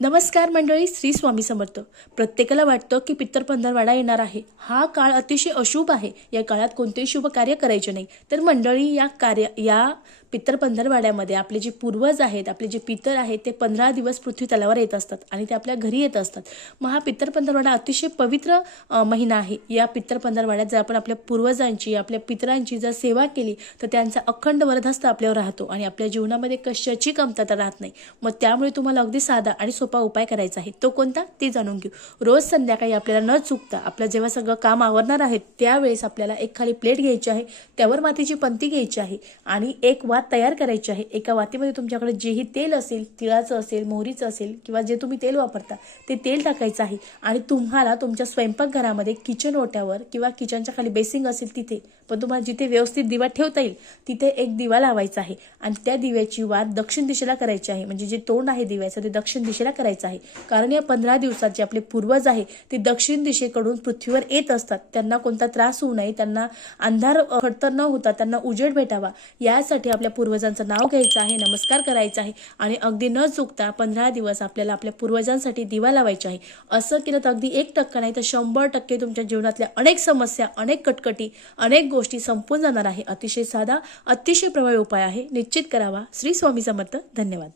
नमस्कार मंडळी, श्री स्वामी समर्थ. प्रत्येकाला वाटतं की पित्तर पंधरवडा येणार आहे. हा काळ अतिशय अशुभ आहे. या काळात कोणतेही शुभ कार्य करायचे नाही. तर मंडळी, या पित्तर पंधरवड्यामध्ये आपले जे पूर्वज आहेत, आपले जे पितर आहेत, ते 15 दिवस पृथ्वी तलावर येत असतात आणि ते आपल्या घरी येत असतात. मग हा पित्तर पंधरवडा अतिशय पवित्र महिना आहे. या पित्तर पंधरवड्यात जर आपण आपल्या पूर्वजांची, आपल्या पितरांची जर सेवा केली तर त्यांचा अखंड वरदहस्त आपल्यावर राहतो आणि आपल्या जीवनामध्ये कशाची कमतरता राहत नाही. मग त्यामुळे तुम्हाला अगदी साधा आणि सोपा उपाय करायचा आहे. तो कोणता ते जाणून घेऊ. रोज संध्याकाळी आपल्याला न चुकता आपलं जेव्हा सगळं काम आवरणार आहे त्यावेळेस आपल्याला एक खाली प्लेट घ्यायची आहे, त्यावर मातीची पंती घ्यायची आहे आणि एक वात तयार करायची आहे. एका वातीमध्ये तुमच्याकडे जेही तेल असेल, तिळाचं असेल, मोहरीचं असेल किंवा जे तुम्ही तेल वापरता ते तेल टाकायचं आहे आणि तुम्हाला तुमच्या स्वयंपाकघरामध्ये किचन ओट्यावर किंवा किचनच्या खाली बेसिंग असेल तिथे, पण तुम्हाला जिथे व्यवस्थित दिवा ठेवता येईल तिथे एक दिवा लावायचा आहे आणि त्या दिव्याची वात दक्षिण दिशेला करायची आहे. म्हणजे जे तोंड आहे दिव्याचं ते दक्षिण दिशेला करायचं आहे. कारण या 15 दिवसात जे आपले पूर्वज आहे ते दक्षिण दिशेकडून पृथ्वीवर येत असतात. त्यांना कोणता त्रास होऊ नये, त्यांना अंधार खडतर न होता त्यांना उजेड भेटावा, यासाठी आपल्या पूर्वजांचं नाव घ्यायचं आहे, नमस्कार करायचा आहे आणि अगदी न चुकता 15 दिवस आपल्याला आपल्या पूर्वजांसाठी दिवा लावायचा आहे. असं केलं तर अगदी 1% नाही तर 100% तुमच्या जीवनातल्या अनेक समस्या, अनेक कटकटी, अनेक गोष्टी संपून जाणार आहे. अतिशय साधा, अतिशय प्रभावी उपाय आहे. निश्चित करावा. श्री स्वामी समर्थ. धन्यवाद.